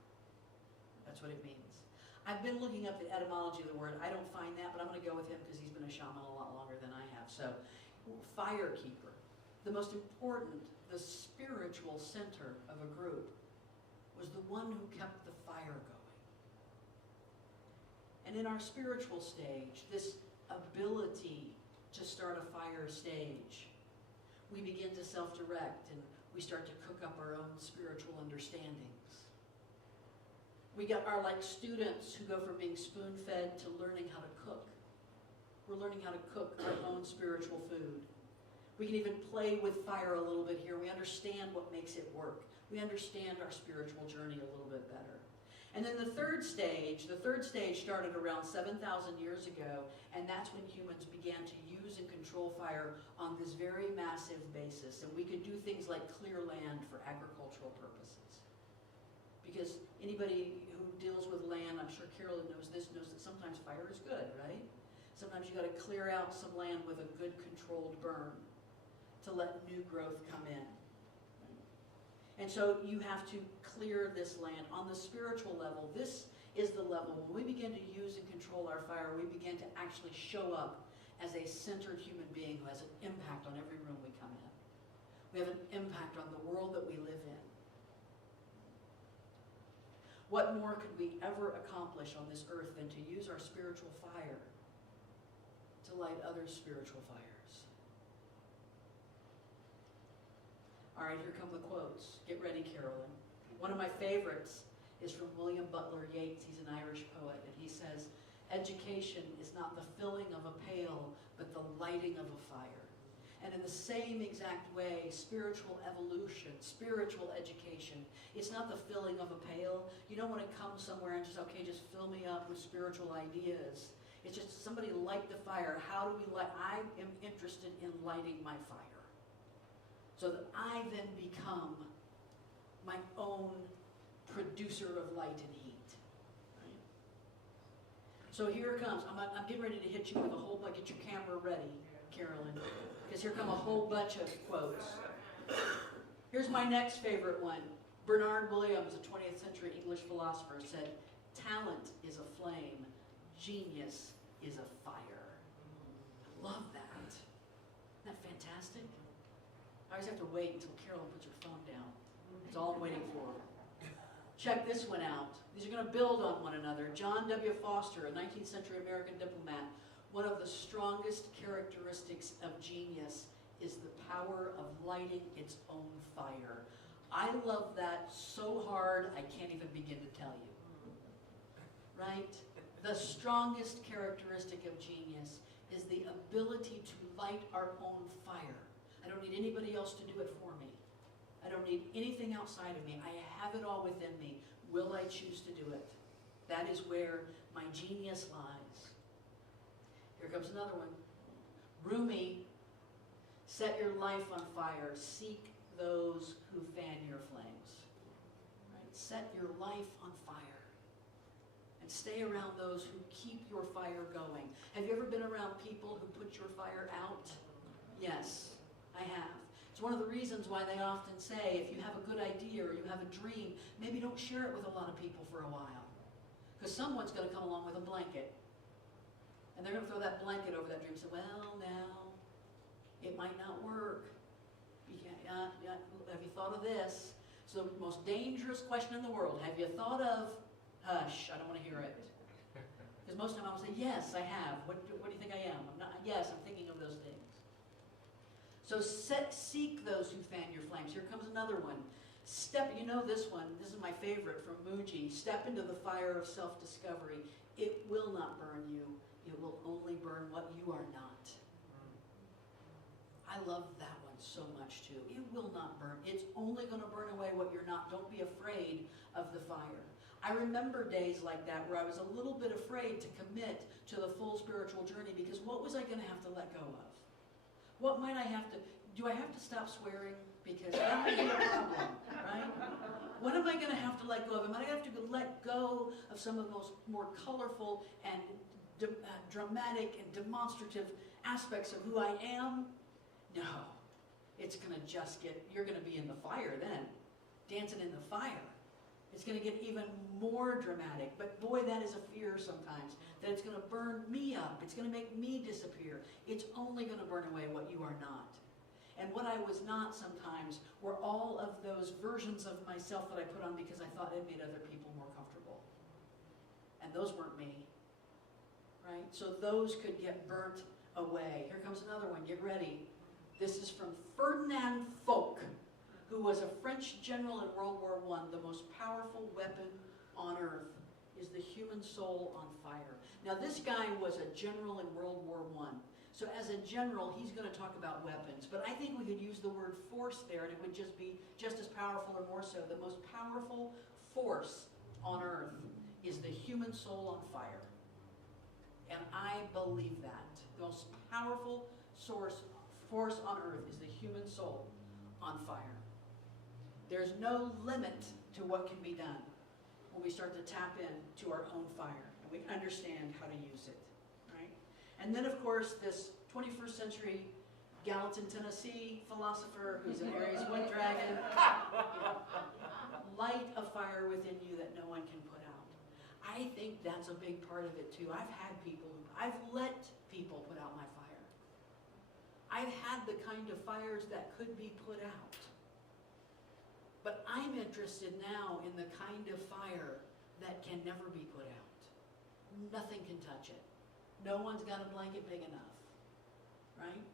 That's what it means. I've been looking up the etymology of the word. I don't find that, but I'm going to go with him because he's been a shaman a lot longer than I have. So, fire keeper. The most important, the spiritual center of a group, was the one who kept the fire going. And in our spiritual stage, this ability to start a fire stage, we begin to self-direct and we start to cook up our own spiritual understandings. We are like students who go from being spoon-fed to learning how to cook. We're learning how to cook our own spiritual food. We can even play with fire a little bit here. We understand what makes it work. We understand our spiritual journey a little bit better. And then the third stage started around 7,000 years ago, and that's when humans began to use and control fire on this very massive basis. And we could do things like clear land for agricultural purposes. Because anybody who deals with land, I'm sure Carolyn knows this, knows that sometimes fire is good, right? Sometimes you got to clear out some land with a good controlled burn to let new growth come in. And so you have to clear this land. On the spiritual level, this is the level. When we begin to use and control our fire, we begin to actually show up as a centered human being who has an impact on every room we come in. We have an impact on the world that we live in. What more could we ever accomplish on this earth than to use our spiritual fire to light other spiritual fires? All right, here come the quotes. Get ready, Carolyn. One of my favorites is from William Butler Yeats. He's an Irish poet, and he says, "Education is not the filling of a pail, but the lighting of a fire." And in the same exact way, spiritual evolution, spiritual education, it's not the filling of a pail. You don't want to come somewhere and just, okay, just fill me up with spiritual ideas. It's just somebody light the fire. How do we light? I am interested in lighting my fire, so that I then become my own producer of light and heat. Right? So here it comes. I'm getting ready to hit you with a whole bunch. Get your camera ready, Carolyn, because here come a whole bunch of quotes. Here's my next favorite one. Bernard Williams, a 20th century English philosopher, said, "Talent is a flame, genius is a fire." I love that. Isn't that fantastic? I always have to wait until Carolyn puts her phone down. That's all I'm waiting for. Check this one out. These are going to build on one another. John W. Foster, a 19th century American diplomat, one of the strongest characteristics of genius is the power of lighting its own fire. I love that so hard, I can't even begin to tell you. Right? The strongest characteristic of genius is the ability to light our own fire. I don't need anybody else to do it for me. I don't need anything outside of me. I have it all within me. Will I choose to do it? That is where my genius lies. Here comes another one. Rumi, set your life on fire. Seek those who fan your flames. Right? Set your life on fire. And stay around those who keep your fire going. Have you ever been around people who put your fire out? Yes, I have. It's one of the reasons why they often say, if you have a good idea or you have a dream, maybe don't share it with a lot of people for a while. Because someone's going to come along with a blanket. And they're going to throw that blanket over that dream and say, well, now, it might not work. Yeah, have you thought of this? So the most dangerous question in the world, have you thought of, hush, I don't want to hear it. Because most of the time I will say, yes, I have. What do you think I am? Yes, I'm thinking of those things. So seek those who fan your flames. Here comes another one. You know this one. This is my favorite from Muji. Step into the fire of self-discovery. It will not burn you. It will only burn what you are not. I love that one so much too. It will not burn. It's only going to burn away what you're not. Don't be afraid of the fire. I remember days like that where I was a little bit afraid to commit to the full spiritual journey because what was I going to have to let go of? What might I have to, do I have to stop swearing? Because that might be a problem, right? What am I going to have to let go of? Am I going to have to let go of some of those more colorful and dramatic and demonstrative aspects of who I am? No. It's going to just you're going to be in the fire then, dancing in the fire. It's going to get even more dramatic. But boy, that is a fear sometimes, that it's going to burn me up. It's going to make me disappear. It's only going to burn away what you are not. And what I was not sometimes were all of those versions of myself that I put on because I thought it made other people more comfortable. And those weren't me. Right? So those could get burnt away. Here comes another one. Get ready. This is from Ferdinand Foch, who was a French general in World War I. The most powerful weapon on earth is the human soul on fire. Now this guy was a general in World War I. So as a general, he's going to talk about weapons. But I think we could use the word force there, and it would just be just as powerful or more so. The most powerful force on earth is the human soul on fire. And I believe that. The most powerful force on earth is the human soul on fire. There's no limit to what can be done when we start to tap into our own fire and we understand how to use it, right? And then, of course, this 21st century Gallatin, Tennessee philosopher who's an Aries wind dragon, light a fire within you that no one can put out. I think that's a big part of it too. I've let people put out my fire. I've had the kind of fires that could be put out. But I'm interested now in the kind of fire that can never be put out. Nothing can touch it. No one's got a blanket big enough, right?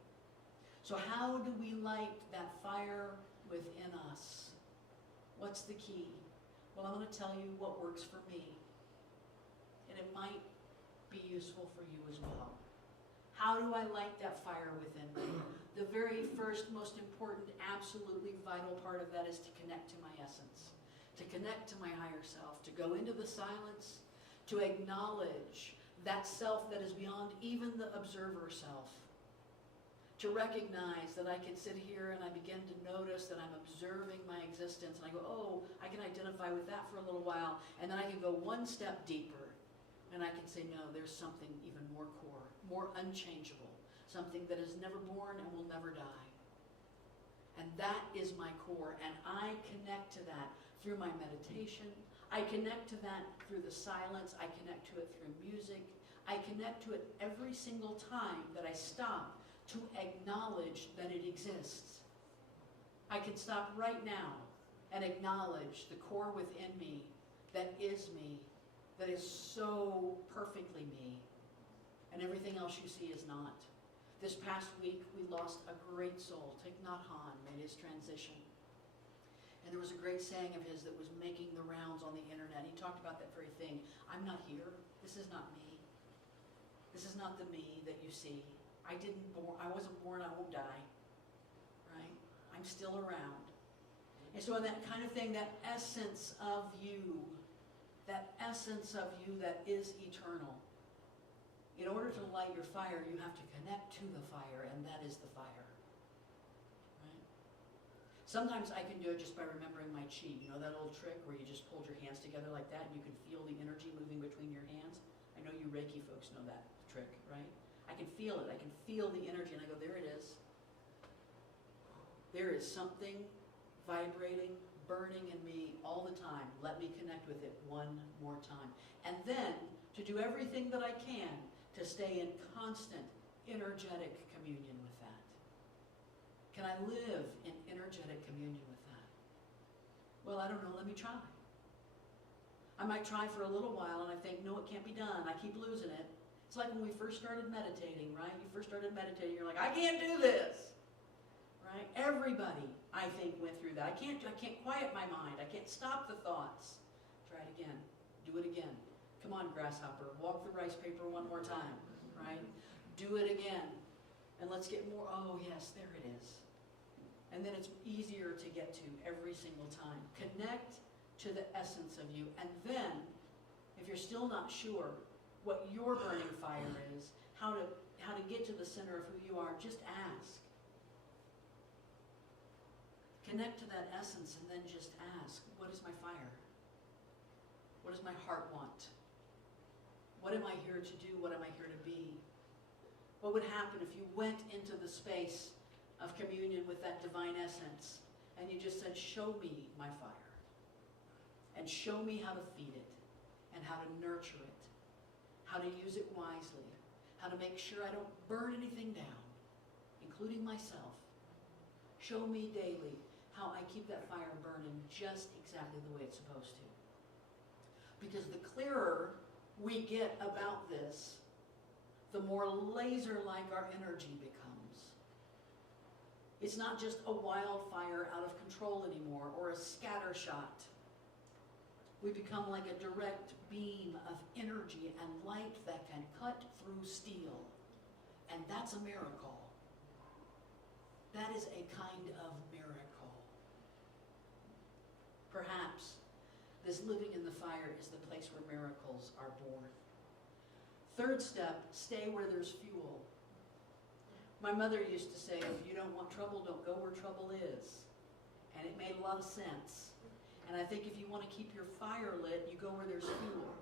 So how do we light that fire within us? What's the key? Well, I'm going to tell you what works for me. And it might be useful for you as well. How do I light that fire within me? The very first, most important, absolutely vital part of that is to connect to my essence, to connect to my higher self, to go into the silence, to acknowledge that self that is beyond even the observer self, to recognize that I can sit here and I begin to notice that I'm observing my existence, and I go, oh, I can identify with that for a little while, and then I can go one step deeper, and I can say, no, there's something even more core, more unchangeable, something that is never born and will never die. And that is my core, and I connect to that through my meditation. I connect to that through the silence. I connect to it through music. I connect to it every single time that I stop to acknowledge that it exists. I can stop right now and acknowledge the core within me that is me, that is so perfectly me, and everything else you see is not. This past week, we lost a great soul. Thich Nhat Hanh made his transition. And there was a great saying of his that was making the rounds on the internet. He talked about that very thing. I'm not here. This is not me. This is not the me that you see. I wasn't born, I won't die. Right? I'm still around. And so in that kind of thing, that essence of you that is eternal. In order to light your fire, you have to connect to the fire, and that is the fire. Right? Sometimes I can do it just by remembering my chi. You know that old trick where you just hold your hands together like that and you can feel the energy moving between your hands? I know you Reiki folks know that trick, right? I can feel it. I can feel the energy, and I go, there it is. There is something vibrating, burning in me all the time. Let me connect with it one more time. And then to do everything that I can to stay in constant energetic communion with that. Can I live in energetic communion with that? Well, I don't know. Let me try. I might try for a little while and I think, no, it can't be done. I keep losing it. It's like when we first started meditating, right? You first started meditating, you're like, I can't do this. Right? Everybody, I think, went through that. I can't quiet my mind. I can't stop the thoughts. Try it again. Do it again. Come on, grasshopper. Walk the rice paper one more time. Right? Do it again. And let's get more. Oh, yes, there it is. And then it's easier to get to every single time. Connect to the essence of you. And then, if you're still not sure what your burning fire is, how to get to the center of who you are, just ask. Connect to that essence and then just ask, what is my fire? What does my heart want? What am I here to do? What am I here to be? What would happen if you went into the space of communion with that divine essence and you just said, show me my fire. And show me how to feed it and how to nurture it, how to use it wisely, how to make sure I don't burn anything down, including myself. Show me daily how I keep that fire burning just exactly the way it's supposed to. Because the clearer we get about this, the more laser-like our energy becomes. It's not just a wildfire out of control anymore or a scatter shot. We become like a direct beam of energy and light that can cut through steel. And that's a miracle. That is a kind of miracle. Perhaps this living in the fire is the place where miracles are born. Third step, stay where there's fuel. My mother used to say, if you don't want trouble, don't go where trouble is. And it made a lot of sense. And I think if you want to keep your fire lit, you go where there's fuel.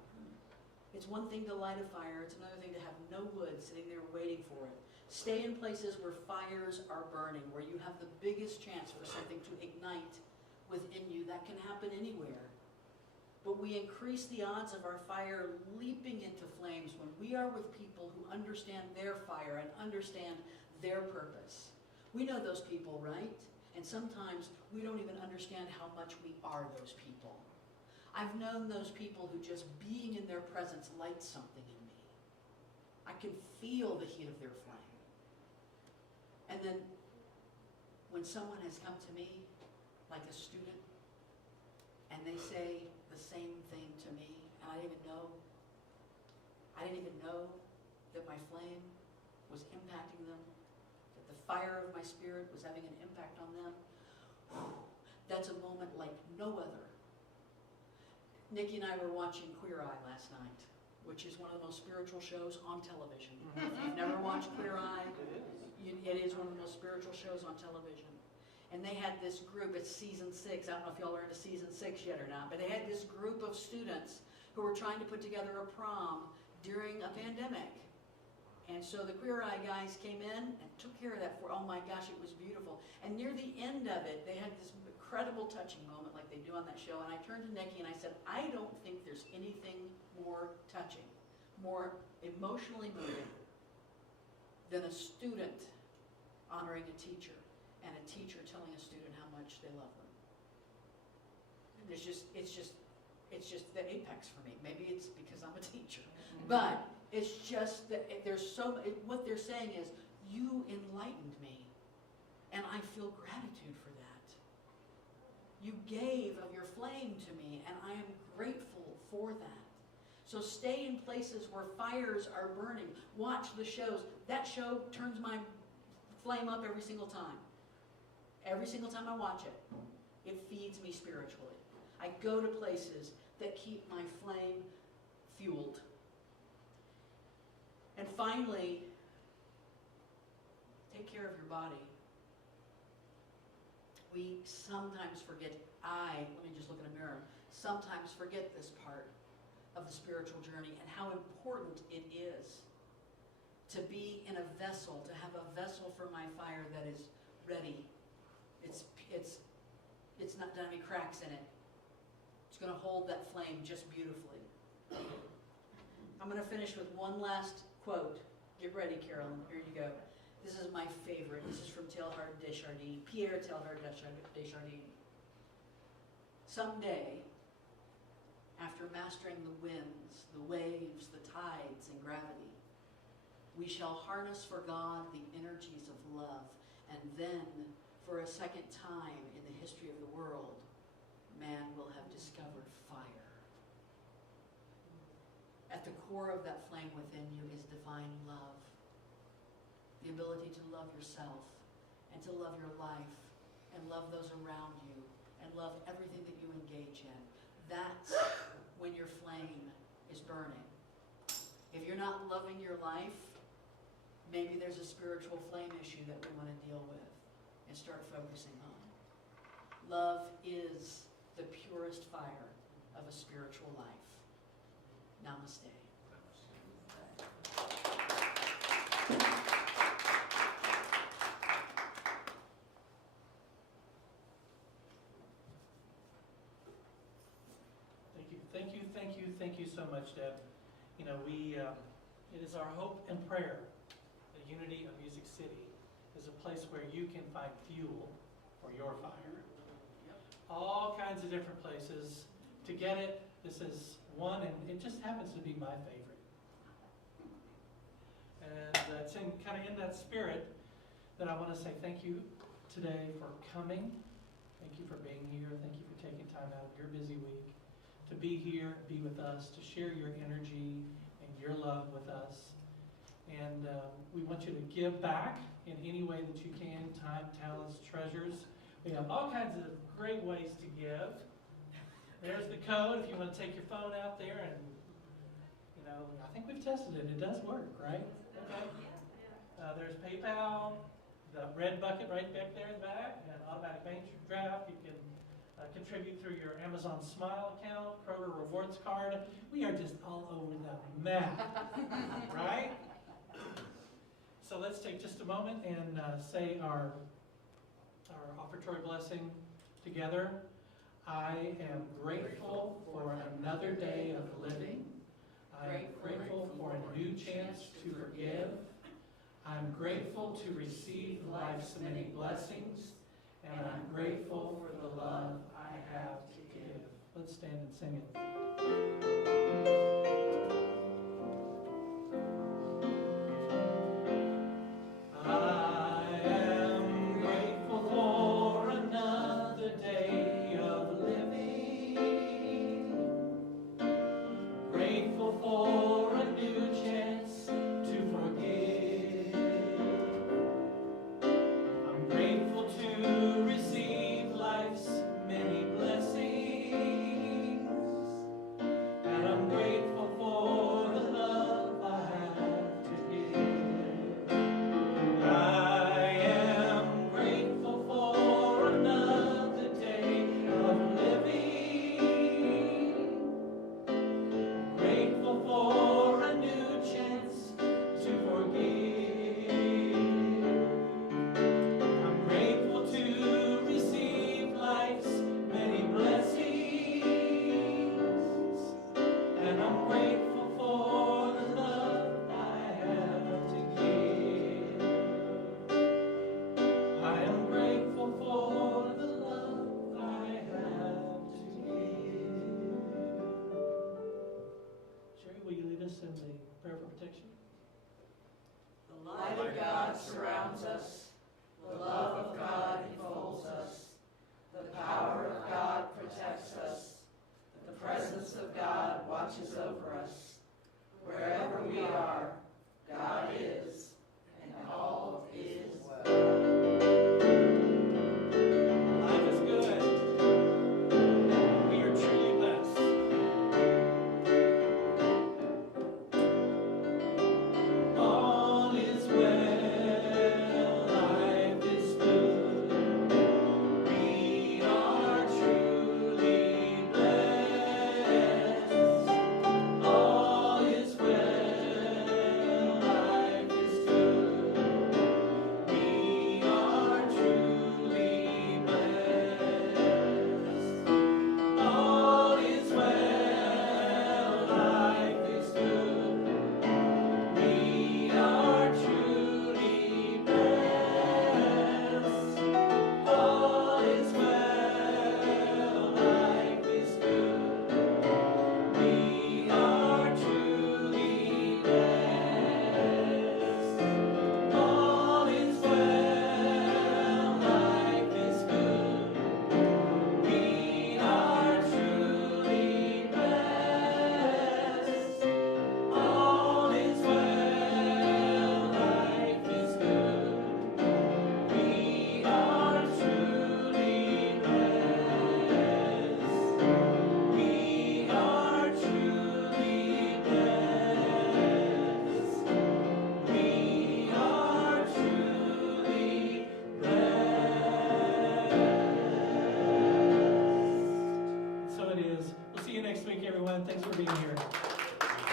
It's one thing to light a fire, it's another thing to have no wood sitting there waiting for it. Stay in places where fires are burning, where you have the biggest chance for something to ignite within you. That can happen anywhere. But we increase the odds of our fire leaping into flames when we are with people who understand their fire and understand their purpose. We know those people, right? And sometimes we don't even understand how much we are those people. I've known those people who just being in their presence lights something in me. I can feel the heat of their flame. And then when someone has come to me, like a student, and they say the same thing to me, and I didn't even know that my flame was impacting them, that the fire of my spirit was having an impact on them. That's a moment like no other. Nikki and I were watching Queer Eye last night, which is one of the most spiritual shows on television. If you've never watched Queer Eye, it is one of the most spiritual shows on television. And they had this group, it's season 6, I don't know if y'all are into season 6 yet or not, but they had this group of students who were trying to put together a prom during a pandemic. And so the Queer Eye guys came in and took care of that oh my gosh, it was beautiful. And near the end of it, they had this incredible touching moment like they do on that show. And I turned to Nikki and I said, I don't think there's anything more touching, more emotionally moving than a student honoring a teacher. And a teacher telling a student how much they love them. It's just the apex for me. Maybe it's because I'm a teacher. But it's just that what they're saying is, you enlightened me. And I feel gratitude for that. You gave of your flame to me, and I am grateful for that. So stay in places where fires are burning. Watch the shows. That show turns my flame up every single time. Every single time I watch it, it feeds me spiritually. I go to places that keep my flame fueled. And finally, take care of your body. We sometimes forget, let me just look in a mirror, sometimes forget this part of the spiritual journey and how important it is to be in a vessel, to have a vessel for my fire that is ready. It's not done any cracks in it. It's going to hold that flame just beautifully. I'm going to finish with one last quote. Get ready, Carolyn. Here you go. This is my favorite. This is from Teilhard de Chardin, Pierre Teilhard de Chardin. Someday, after mastering the winds, the waves, the tides, and gravity, we shall harness for God the energies of love, and then, for a second time in the history of the world, man will have discovered fire. At the core of that flame within you is divine love. The ability to love yourself and to love your life and love those around you and love everything that you engage in. That's when your flame is burning. If you're not loving your life, maybe there's a spiritual flame issue that we want to deal with and start focusing on. Love is the purest fire of a spiritual life. Namaste. Thank you so much, Deb. You know, it is our hope and prayer that Unity of Music City is a place where you can find fuel for your fire. All kinds of different places to get it. This is one, and it just happens to be my favorite. And it's kind of in that spirit that I want to say thank you today for coming. Thank you for being here. Thank you for taking time out of your busy week to be here, be with us, to share your energy and your love with us. And we want you to give back in any way that you can, time, talents, treasures. We have all kinds of great ways to give. There's the code if you want to take your phone out there and, you know, I think we've tested it. It does work, right? Okay. There's PayPal, the red bucket right back there in the back, and automatic bank draft. You can contribute through your Amazon Smile account, Kroger Rewards card. We are just all over the map, right? So let's take just a moment and say our offertory blessing together. I am grateful for another day of living. I am grateful for a new chance to forgive. I'm grateful to receive life's many blessings. And I'm grateful for the love I have to give. Let's stand and sing it. I am grateful for another day of living. Grateful for a new chance to forgive. I'm grateful to receive life's many blessings, and I'm grateful for the love I have to give. I am grateful for another day of living, grateful for a new chance to forgive. I'm grateful to receive life's many blessings, and I'm grateful for the love I have to give. I am grateful for the love I have to give. Sherry, will you lead us in the prayer for protection? The light of God surrounds us. The love of God enfolds us. The power of God watches over us. Wherever we are, God is, and all is well. Life is good. We are truly blessed. All is well. Life is good. We are truly blessed. All is well. Life is good. We are truly blessed. All is well. Life is good. We are truly blessed. All is well. Life is good. We are truly blessed. All is well. Life is good. We are truly blessed. All is well. Life is good. We are truly blessed. We are truly blessed. We are truly blessed. So it is. We'll see you next week, everyone. Thanks for being here.